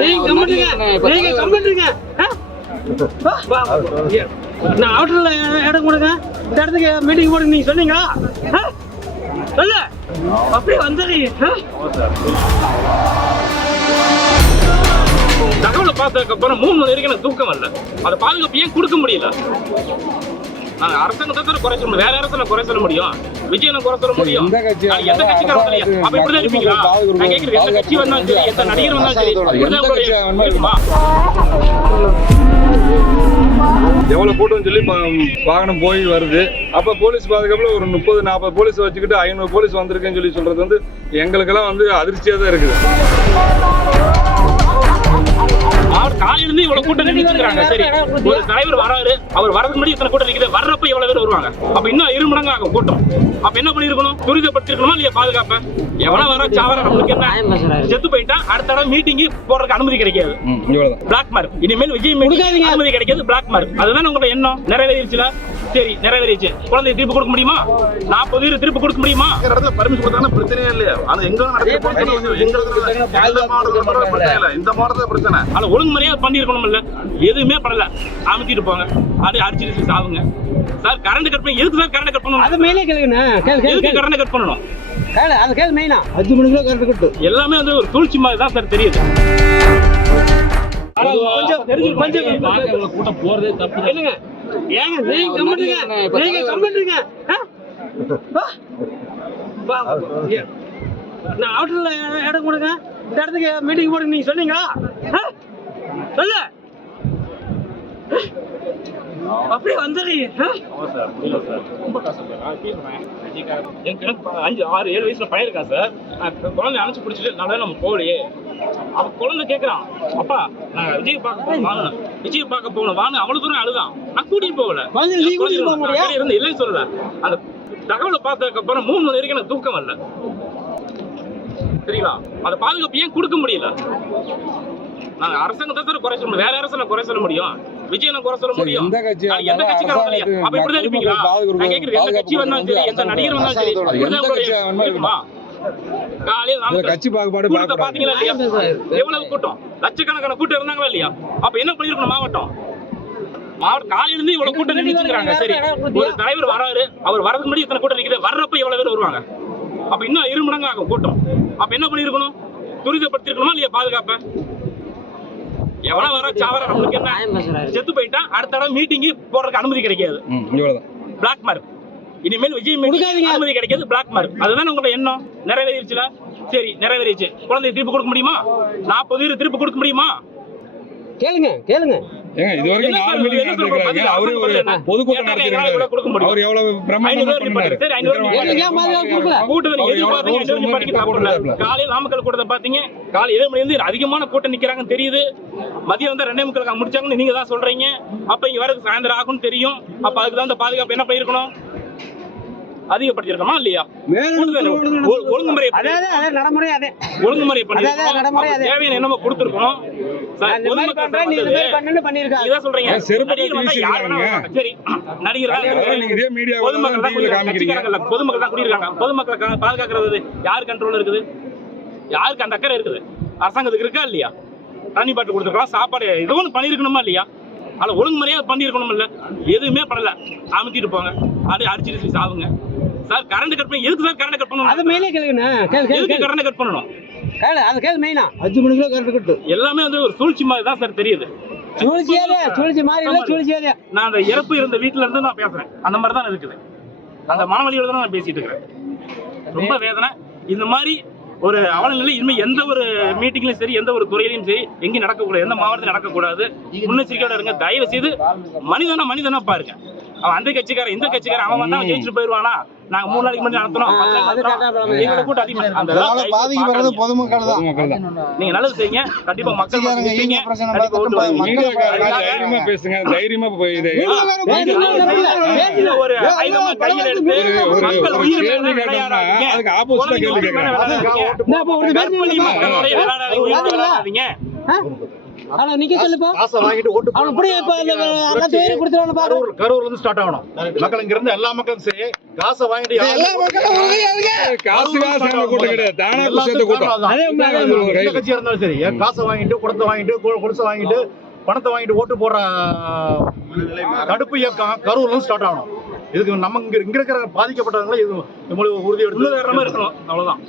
நீங்க கம்மிட்டுங்க நீங்க கம்மிட்டுங்க நான் அவுட்டர்ல இடம் கொடுங்க. இந்த இடத்துக்கு மீட்டிங் போடுங்க. நீங்க சொன்னீங்களா? இல்ல அப்படியே வந்துடுறீங்க? தகவலை பார்த்ததுக்கு அப்புறம் மூணு மணி வரைக்கும் எனக்கு தூக்கம் வரல. அதை பாதுகாப்பு ஏன் கொடுக்க முடியல? நாங்க அரசாங்கத்தை தான் குறை சொல்ல வேற குறை சொல்ல முடியும்? விஜய் நான் குறை சொல்ல முடியும்? எந்த கட்சி நான் எந்த கட்சிக்காரரும் இல்லையா? அப்ப இப்படிதான் இருப்பீங்களா? நான் கேட்கிறேன் எந்த கட்சி வந்தாலும் சரி எந்த நடிகர் வந்தாலும் சரி இப்படிதான் இருக்குமா? எவ்வளவு கூட்டம் சொல்லி வாகனம் போய் வருது. அப்ப போலீஸ் பாதுகாப்புல ஒரு முப்பது நாற்பது போலீஸ் வச்சுக்கிட்டு ஐநூறு போலீஸ் வந்திருக்குன்னு சொல்லி சொல்றது வந்து எங்களுக்கெல்லாம் வந்து அதிர்ச்சியா தான் இருக்குது. அவர் காலையில இருந்து இவ்வளவு கூட்டம் நின்னுச்சுங்கிறாங்க சரி ஒரு தலைவர் வராரு. அவர் வரதுக்கு முன்னாடி இத்தனை கூட்டம் நிக்குது. வர்றப்ப எவ்வளவு பேர் வருவாங்க. அப்ப இன்னும் இரு மடங்கு ஆகும் கூட்டம். அப்ப என்ன பண்ணிருக்கணும்? துரிதப்படுத்திருக்கணுமா இல்லையா பாதுகாப்ப? எவனா வர சாவர நம்மளுக்கு என்ன? செத்து போயிட்டா அடுத்த தடவை மீட்டிங் போறதுக்கு அனுமதி கிடைக்காது. பிளாக் மார்க் இனிமேல் விஜய் அனுமதி கிடைக்காது பிளாக் மார்க் அதுதான் உங்களோட எண்ணம்? நிறைவேறிச்சுல சரி நிறைவேறிச்சு குழந்தை திருப்பி கொடுக்க முடியுமா? நாற்பது பேர் திருப்பி கொடுக்க முடியுமா? இடத்துல பர்மிஷன் கொடுத்தாங்கன்னா பிரச்சனையே இல்லையா. அது எங்க இந்த மாவட்டத்துல பிரச்சனை. ஆனா ஒழுங்குமுறையா பண்ணிருக்கணும் இல்ல எதுவுமே பண்ணல. அமுத்திட்டு போங்க. அப்படியே அடிச்சிட்டு சாவுங்க. சார் கரண்ட் கட் பண்ணி எதுக்கு சார் கரண்ட் கட் பண்ணணும்? அது மேலே கேளுங்கண்ணா. கேளு கேளு எதுக்கு கரண்ட் கட் பண்ணணும்? கேளு அது கேளு மெயினா அஞ்சு மணிக்குள்ள கரெக்ட் கட்டு எல்லாமே வந்து ஒரு சூழ்ச்சி மாதிரி தான் சார் தெரியுது. கூட்டம் போறதே தப்பு இல்லைங்க. ஏங்க நீங்க. நான் அவுட்டர்ல இடம் கொடுங்க. இந்த இடத்துக்கு மீட்டிங் போடுங்க நீங்க சொன்னீங்களா? ஆ? இல்ல அப்படியே வந்துடுறீங்க. அஞ்சு ஆறு ஏழு வயசுல பையன் இருக்கான் சார்? நான் குழந்தை அணைச்சு பிடிச்சிட்டு நல்லா நம்ம போகலையே. அவன் குழந்தை கேட்கறான் அப்பா நான் விஜய் பார்க்க வாங்க. விஜய் பார்க்க போகணும் வாங்க. அவ்வளவு தூரம் அழுதான் நான் கூட்டிட்டு போகல. இருந்து இல்லைன்னு சொல்லல. அந்த தகவலை பார்த்ததுக்கு அப்புறம் மூணு மணி வரைக்கும் எனக்கு தூக்கம் வரல. சரிங்களா? அந்த பாதுகாப்பு ஏன் கொடுக்க முடியல? நாங்க அரசாங்கத்தை தான் குறை சொல்ல வேற அரசு நான் குறை சொல்ல முடியும்? விஜய் நான் குறை சொல்ல சரி, முடியும்? எந்த கட்சியா நான் எந்த அப்ப இப்படிதான் இருப்பீங்களா? நான் கேட்கிறேன் எந்த கட்சி வந்தாலும் சரி எந்த நடிகர் வந்தாலும் சரி காலையில் கட்சி பாகுபாடு பாத்தீங்களா இல்லையா? எவ்வளவு கூட்டம்? லட்சக்கணக்கான கூட்டம் இருந்தாங்களா இல்லையா? அப்ப என்ன பண்ணிருக்கணும் மாவட்டம்? மாவட்டம் காலையில இருந்து இவ்வளவு கூட்டம் நின்னுச்சுங்கிறாங்க சரி. ஒரு தலைவர் வராரு. அவர் வரதுக்கு முன்னாடி இத்தனை கூட்டம் நிக்குது. வர்றப்ப எவ்வளவு பேர் வருவாங்க. அப்ப இன்னும் இரு மடங்கு ஆகும் கூட்டம். அப்ப என்ன பண்ணிருக்கணும்? துரிதப்படுத்திருக்கணுமா இல்லையா பாதுகாப்ப? எவனா வர சாவர நம்மளுக்கு என்ன? செத்து போயிட்டா அடுத்த தடவை மீட்டிங் போறதுக்கு அனுமதி கிடைக்காது. பிளாக் மார்க் இனிமேல் விஜய். அனுமதி கிடைக்காது பிளாக் மார்க் அதுதான் உங்களோட எண்ணம்? நிறைவேறிச்சுல சரி நிறைவேறிச்சு. குழந்தை திருப்பி கொடுக்க முடியுமா? நாற்பது பேர் திருப்பி கொடுக்க முடியுமா? கேளுங்க கேளுங்க. ஏங்க இது வரைக்கும் நாலு அவரே ஒரு? பொதுக்கூட்டம் நடத்திருக்காரு. அவர் எவ்வளவு பண்ணாரு. காலையில் நாமக்கல் கூட்டத்தை பார்த்தீங்க காலை ஏழு மணி இருந்து அதிகமான கூட்டம் நிக்கிறாங்கன்னு தெரியுது. மதியம் வந்து ரெண்டே முக்கால் முடிச்சாங்கன்னு நீங்க தான் சொல்றீங்க. அப்ப இங்க வரது சாயந்தரம் ஆகும்னு தெரியும். அப்ப அதுக்கு தான் இந்த பாதுகாப்பு என்ன பண்ணிருக்கணும் அதிகப்படுத்திருக்கோமா இல்லையா? ஒழுங்குமுறை நடைமுறை அதே. ஒழுங்குமுறை. தேவையான என்னமோ மாதிரி பொதுமக்கள் தான் குடியிருக்காங்க. பொதுமக்கள் பாதுகாக்கிறது யார் கண்ட்ரோல் இருக்குது? யாருக்கு அந்த அக்கறை இருக்குது? அரசாங்கத்துக்கு இருக்கா இல்லையா? தண்ணி பாட்டு கொடுத்துருக்கலாம் சாப்பாடு ஏதோ ஒன்று பண்ணியிருக்கணுமா இல்லையா? அதில் ஒழுங்குமுறையாக பண்ணியிருக்கணும் இல்ல எதுவுமே பண்ணல. அமுத்திட்டு போங்க. அப்படியே அடிச்சிட்டு சாவுங்க. சார் கரண்ட் கட் பண்ணி எதுக்கு சார் கரண்ட் கட் அது பண்ணணும் மேலே கேளுங்கண்ணா கேளு கேளு எதுக்கு கரண்ட் கட் பண்ணணும்? கேளு அது கேளு மெயினா அஞ்சு மணிக்குள்ள கரெக்ட் கட்டு எல்லாமே வந்து ஒரு சூழ்ச்சி மாதிரி தான் சார் தெரியுது. சுழிச்சியாதே சுழிச்சி மாதிரி இல்ல சுழிச்சியாதே நான் அந்த இறப்பு இருந்த வீட்ல இருந்து நான் பேசுறேன். அந்த மாதிரி தான் இருக்குது. அந்த மனவழியோட தான் நான் பேசிட்டு இருக்கிறேன். ரொம்ப வேதனை. இந்த மாதிரி ஒரு அவலநிலை இனிமேல் எந்த ஒரு மீட்டிங்லயும் சரி எந்த ஒரு துறையிலையும் சரி எங்கேயும் நடக்கக்கூடாது எந்த மாவட்டத்திலும் நடக்கக்கூடாது. முன்னெச்சரிக்கையோட இருங்க தயவு செய்து மனிதனா மனிதனா பாருங்க. அவன் அந்த கட்சிக்காரன் இந்த கட்சிக்காரன் அவன் வந்தா அவன் ஜெயிச்சுட்டு போயிருவானா நாங்க மூணு நாளைக்கு முன்னாடி நடத்தணும் பத்து நாளைக்கு அது நடத்தணும். கரெக்டா தான் எங்களை கூட்டம் அதிகமா அந்த இதனால தயவு செய்து பாதிக்கப்படுறது பார்க்காதீங்க. பொதுமக்கள் தான். பொதுமக்கள் தான். நீங்க நல்லது செய்யுங்க. கண்டிப்பா மக்கள் தைரியமா பேசுங்க. தைரியமா போய் ஒரு கையில எடுத்து மக்கள் ஒரு உயிர் மேல கேள்வி கேட்டோம்னா, விளையாடாதீங்க. அதுக்கு opposite ஆ கேள்வி குழந்தைங்க உயிர் மேல கேட்கறாங்க. விளையாடாதீங்க. இந்த இப்ப ஒரு பேசி கர்ப்பிணி மக்களுடைய விளையாடாதீங்க, ஆனா நிக்க சொல்லுப்பா. காசை வாங்கிட்டு ஓட்டு அவன் இப்படியே இப்ப அந்த அண்ணா பேரு கொடுத்துருவானு பாரு. கரூர் கரூர்ல இருந்து ஸ்டார்ட் ஆகணும் மக்கள் இங்க இருந்து எல்லா மக்களும் சரி காசை வாங்கிட்டு யாரும் காசுக்காக சேர்ந்த கூட்டம் கிடையாது. தானா சேர்ந்த கூட்டம். அதே உண்மை, அதே உண்மை. எந்த கட்சியா இருந்தாலும் சரி ஏன் காசை வாங்கிட்டு குடத்தை வாங்கிட்டு குடிசை வாங்கிட்டு பணத்தை வாங்கிட்டு ஓட்டு போடுற தடுப்பு இயக்கம் கரூர்ல இருந்து ஸ்டார்ட் ஆகணும். இதுக்கு நம்ம இங்க இங்க இருக்கிற பாதிக்கப்பட்டவங்களை இது நம்மளுக்கு உறுதி எடுத்து இருக்கணும். அவ்வளவுதான்.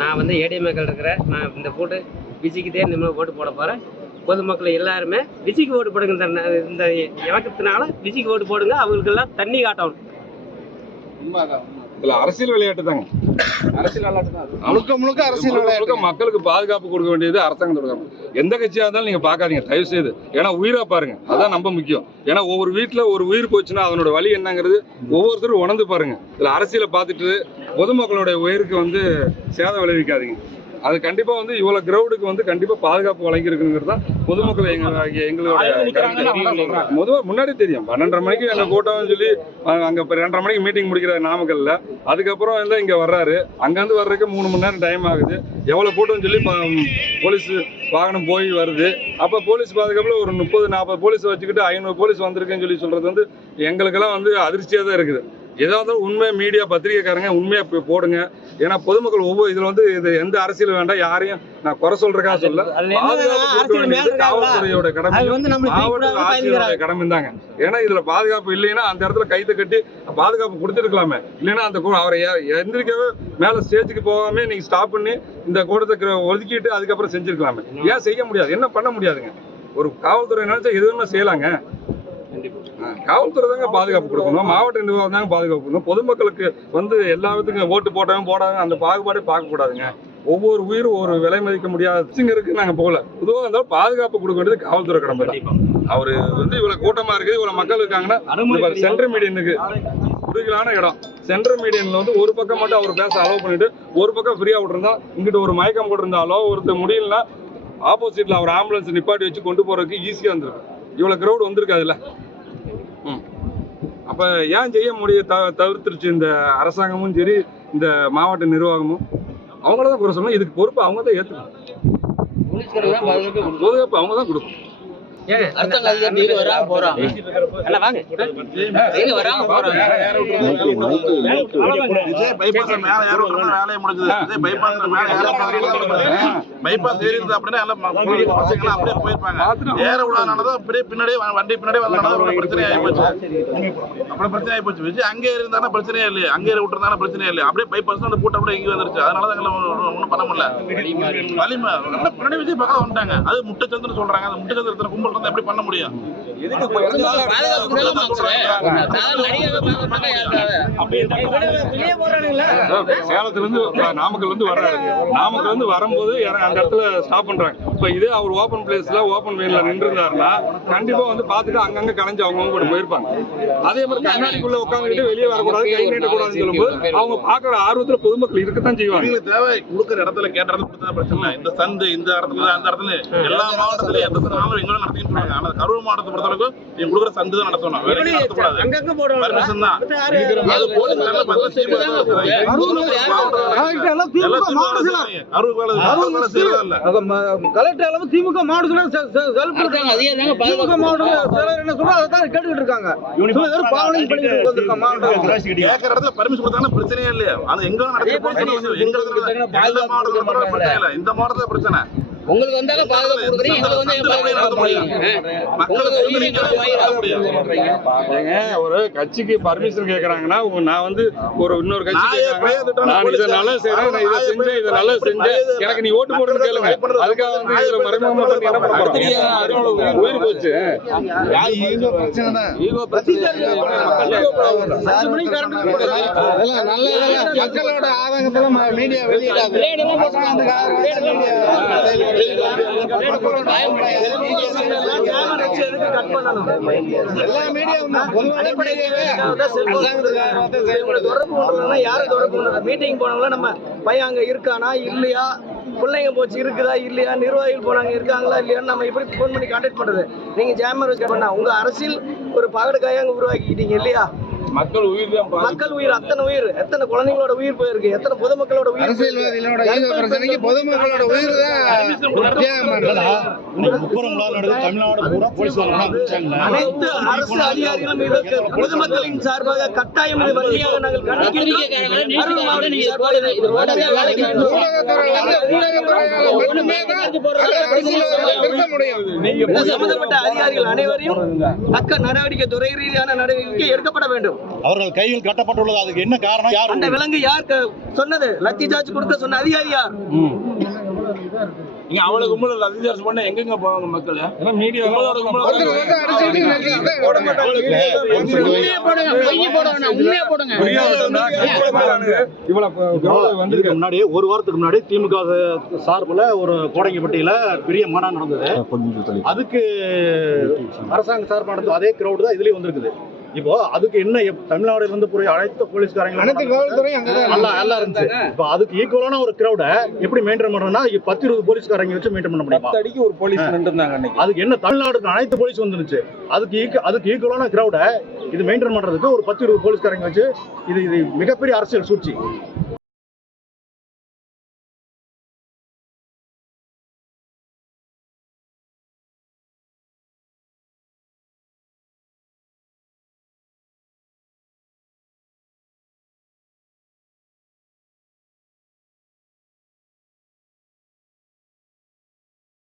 நான் வந்து ஏடிஎம்ஏக்கள் இருக்கிறேன். நான் இந்த போட்டு விஜய்க்கு தான் இனிமேல் ஓட்டு போட போகிறேன் பொதுமக்கள் எல்லாருமே விஜய்க்கு ஓட்டு போடுங்க இந்த இலக்கத்தினால விஜய்க்கு ஓட்டு போடுங்க அவங்களுக்கெல்லாம் தண்ணி காட்டணும். இதுல அரசியல் விளையாட்டு தாங்க. முழுக்க முழுக்க அரசியல் முழுக்க மக்களுக்கு பாதுகாப்பு கொடுக்க வேண்டியது அரசாங்கத்தோட கடமை. எந்த கட்சியா இருந்தாலும் நீங்க பாக்காதீங்க தயவு செய்து. ஏன்னா உயிரா பாருங்க. அதான் ரொம்ப முக்கியம். ஏன்னா ஒவ்வொரு வீட்டுல ஒரு உயிர் போச்சுன்னா அதனோட வழி என்னங்கிறது ஒவ்வொருத்தரும் உணர்ந்து பாருங்க. இதுல அரசியலை பார்த்துட்டு பொதுமக்களுடைய உயிருக்கு வந்து சேதம் விளைவிக்காதீங்க. அது கண்டிப்பா வந்து இவ்வளவு கிரௌடுக்கு வந்து கண்டிப்பா பாதுகாப்பு வழங்கி இருக்குங்கிறது தான் பொதுமக்கள் எங்க எங்களுடைய நிக்கிறாங்கன்னு அவங்க சொல்றாங்க முதல்ல முன்னாடி தெரியும். பன்னெண்டரை மணிக்கு எங்க கூட்டம்னு சொல்லி அங்க இப்ப ரெண்டரை மணிக்கு மீட்டிங் முடிக்கிற நாமக்கல்ல. அதுக்கப்புறம் வந்து இங்க வர்றாரு. அங்கேருந்து வர்றதுக்கு மூணு மணி நேரம் டைம் ஆகுது. எவ்வளவு கூட்டம் சொல்லி போலீஸ் வாகனம் போய் வருது. அப்ப போலீஸ் பாதுகாப்புல ஒரு முப்பது நாற்பது போலீஸ் வச்சுக்கிட்டு ஐநூறு போலீஸ் வந்திருக்குன்னு சொல்லி சொல்றது வந்து எங்களுக்கெல்லாம் வந்து அதிர்ச்சியா தான் இருக்குது. ஏதாவது உண்மை மீடியா பத்திரிகைக்காரங்க உண்மையா போய் போடுங்க. ஏன்னா பொதுமக்கள் ஒவ்வொரு இதுல வந்து இது எந்த அரசியல் வேண்டாம் யாரையும் நான் குறை சொல்றதுக்காக சொல்ல. காவல்துறையோட கடமை. மாவட்ட ஆட்சியரோட கடமை தாங்க. ஏன்னா இதுல பாதுகாப்பு இல்லைன்னா அந்த இடத்துல கைத்தை கட்டி பாதுகாப்பு கொடுத்துருக்கலாமே. இல்லைன்னா அந்த அவரை எந்திரிக்கவே மேல ஸ்டேஜுக்கு போகாம நீங்க ஸ்டாப் பண்ணி இந்த கூட்டத்தை ஒதுக்கிட்டு அதுக்கப்புறம் செஞ்சிருக்கலாமே. ஏன் செய்ய முடியாது? என்ன பண்ண முடியாதுங்க? ஒரு காவல்துறை நினைச்சா எது வேணா செய்யலாங்க. ஆ, காவல்துறை தாங்க பாதுகாப்பு கொடுக்கணும். மாவட்ட நிர்வாகம் தாங்க பாதுகாப்பு கொடுக்கணும். பொதுமக்களுக்கு வந்து எல்லா விதத்துக்கும் ஓட்டு போட்டவங்க போடாதவங்க அந்த பாகுபாடே பார்க்கக்கூடாதுங்க. ஒவ்வொரு உயிரும் ஒரு விலை மதிக்க முடியாத இருக்கு நாங்க போகல. பொதுவாக இருந்தாலும் பாதுகாப்பு கொடுக்க வேண்டியது காவல்துறை கடமை தான். அவரு வந்து இவ்வளவு கூட்டமா இருக்குது இவ்வளவு மக்கள் இருக்காங்கன்னா சென்ட்ரல் மீடியனுக்கு குறுகலான இடம். சென்ட்ரல் மீடியன்ல வந்து ஒரு பக்கம் மட்டும் அவர் பேச அலோவ் பண்ணிட்டு ஒரு பக்கம் ஃப்ரீயா விட்டுருந்தா இங்கிட்ட ஒரு மயக்கம் போட்டிருந்தாலோ ஒருத்தர் முடியலன்னா ஆப்போசிட்ல அவர் ஆம்புலன்ஸ் நிப்பாட்டி வச்சு கொண்டு போறதுக்கு ஈஸியா இருந்திருக்கும் இவ்வளவு கிரௌட் வந்திருக்காதுல்ல. அப்ப ஏன் செய்ய முடிய த தவிர்த்துருச்சு இந்த அரசாங்கமும் சரி இந்த மாவட்ட நிர்வாகமும்? அவங்கள தான் குறை சொல்லணும். இதுக்கு பொறுப்பு அவங்க தான் ஏற்றுக்கணும் பாதுகாப்பு அவங்க தான் கொடுக்கும் அண்ணா வாங்க டெய்லி வராங்க போறாங்க விஜய் bypass அ மேல ஏற விட்டோம்னா வேலையே முடிஞ்சுது. விஜய் bypass அ மேல ஏற விட்டோம்னா bypass ஏறி இருந்தா அப்படின்னா பசங்க அப்படியே போயிருப்பாங்க. ஏற விடாதனாலதான் அப்படியே பின்னாடியே வண்டி பின்னாடியே வந்தனால பிரச்சனை ஆயிப்போச்சு. அப்புறம் பிரச்சனை ஆயிப்போச்சு. விஜய் அங்கே இருந்தானா பிரச்சனையே இல்லையே. அங்கே ஏறி விட்டிருந்தானா பிரச்சனையே இல்லையே. அப்படியே அந்த கூட்டம் அப்படியே இங்க வந்துருச்சு. அதனால ஒண்ணும் ஒண்ணும் பண்ண முடியல. வலிமை. பின்னாடி விஜய் பக்கம் வந்துட்டாங்க. அது முட்டைச்சந்துன்னு சொல்றாங்க. அந்த முட்டைச்சந்திரத்துல கும்பல் இருந்தா எப்படி பண்ண முடியும்? சேலத்துல இருந்து நாமக்கல் இருந்து வர்றாரு. நாமக்கல் இருந்து வரும்போது அந்த இடத்துல ஸ்டாப் பண்றாங்க. இப்ப இதே அவர் ஓப்பன் பிளேஸ்ல ஓப்பன் வெயின்ல நின்று இருந்தாருன்னா கண்டிப்பா வந்து பாத்துட்டு அங்கங்க கலைஞ்சு அவங்கவுங்க கூட போயிருப்பாங்க. அதே மாதிரி கண்ணாடிக்குள்ள உட்காந்துக்கிட்டு வெளியே வரக்கூடாது கை நீட்டக்கூடாதுன்னு சொல்லும்போது அவங்க பாக்குற ஆர்வத்துல பொதுமக்கள் இருக்கத்தான் செய்வாங்க. தேவை கொடுக்குற இடத்துல கேட்ட இடத்துல கொடுத்தா பிரச்சனை. இல்லை. இந்த சந்து இந்த இடத்துல அந்த இடத்துல எல்லா மாவட்டத்திலயும் எந்த எங்களும் நடத்திட்டு ஆனா கரூர் மாவட்டத்தை பொறுத்தவரைக்கும் இவங்க கொடுக்குற சந்து தான் நடத்தணும் நடத்தக்கூடாது பர்மிஷன் தான். அது போலீஸ். கலெக்டர் எல்லாம் திமுக எல்லாம் திமுக மாவட்ட தான் செய்றாங்க. கரூர் வேலை கரூர் வேலை செய்யறதா இல்ல. கலெக்டர் எல்லாம் திமுக மாவட்ட திமுக மாவட்ட செயலர் என்ன சொல்றா? அதை தான் கேட்டுக்கிட்டு இருக்காங்க. மாவட்டம் கேட்கற இடத்துல பர்மிஷன் கொடுத்தாலும் பிரச்சனையே இல்லையா. அது எங்க நடக்கிற போலீஸ் எங்க எந்த மாவட்டத்துல பிரச்சனை? இல்ல இந்த மாவட்டத்துல பிரச்சனை? உங்களுக்கு வந்தாலும் பாதுகாப்பு கொடுக்குறீங்க எங்களுக்கு வந்து பாதுகாப்பு. ஏங்க ஒரு கட்சிக்கு பர்மிஷன் கேக்குறாங்கன்னா நான் வந்து ஒரு இன்னொரு கட்சி நான் இதை நல்லா செய்றேன் நான் இதை செஞ்சேன் இதை நல்லா செஞ்சேன். எனக்கு நீ ஓட்டு போடுன்னு கேளுங்க அதுக்காக வந்து இதுல மறைமுகமா பண்ணி என்ன பண்ண போறோம் உயிர் போச்சு. அஞ்சு மணிக்கு கரண்ட் மக்களோட ஆதங்கத்துல மீடியா வெளியிடாது. எல்லா மீடியாவும் மீட்டிங் போனவங்கள நம்ம பையன் அங்க இருக்கானா இல்லையா பிள்ளைங்க போச்சு இருக்குதா இல்லையா நிர்வாகிகள் போனாங்க இருக்காங்களா இல்லையான்னு நம்ம எப்படி ஃபோன் பண்ணி கான்டாக்ட் பண்றது நீங்க ஜாமர் வச்சு பண்ணா உங்க அரசியல் ஒரு பகடுக்காய அங்க உருவாக்கிக்கிட்டீங்க இல்லையா? மக்கள் உயிர். மக்கள் உயிர் அத்தனை உயிர் எத்தனை குழந்தைங்களோட உயிர் போயிருக்கு எத்தனை பொதுமக்களோட உயிர் அரசியல்வாதிகளோட பொதுமக்களோட உயிர் அனைத்து அரசு அதிகாரிகளும் இதற்கு பொதுமக்களின் சார்பாக கட்டாயம் இது வழியாக நாங்கள் சம்பந்தப்பட்ட அதிகாரிகள் அனைவரையும் தக்க நடவடிக்கை துறை ரீதியான நடவடிக்கை எடுக்கப்பட வேண்டும். அவர்கள் கையில் கட்டப்பட்டுள்ளது அதுக்கு என்ன காரணம் யார் அந்த விலங்கு யார் சொன்னது லத்தி சார்ஜ் கொடுக்க சொன்ன அதிகாரி யார் நீங்க அவ்வளவு கும்பல லத்தி பண்ண எங்கெங்க போவாங்க மக்கள் ஏன்னா மீடியா முன்னாடி ஒரு வாரத்துக்கு முன்னாடி திமுக சார்பில் ஒரு கோடங்கிப்பட்டியில பெரிய மாநாடு நடந்தது அதுக்கு அரசாங்க சார்பு நடந்த அதே கிரௌடு தான் இதுலயும் வந்திருக்குது இப்போ அதுக்கு என்ன தமிழ்நாடுல இருந்து போய் அனைத்து போலீஸ்காரங்க நல்லா நல்லா இருந்துச்சு. இப்போ அதுக்கு ஈக்குவலான ஒரு கிரௌட எப்படி மெயின்டைன் பண்றோம்னா பத்து இருபது போலீஸ்காரங்க வச்சு மெயின்டைன் பண்ண முடியுமா? அடிக்கு ஒரு போலீஸ் நின்றுருந்தாங்க அன்னைக்கு. அதுக்கு என்ன தமிழ்நாடுக்கு அனைத்து போலீஸ் வந்துருச்சு. அதுக்கு ஈக்கு அதுக்கு ஈக்குவலான கிரௌட இது மெயின்டைன் பண்றதுக்கு ஒரு பத்து இருபது போலீஸ்காரங்க வச்சு இது இது மிகப்பெரிய அரசியல் சூழ்ச்சி.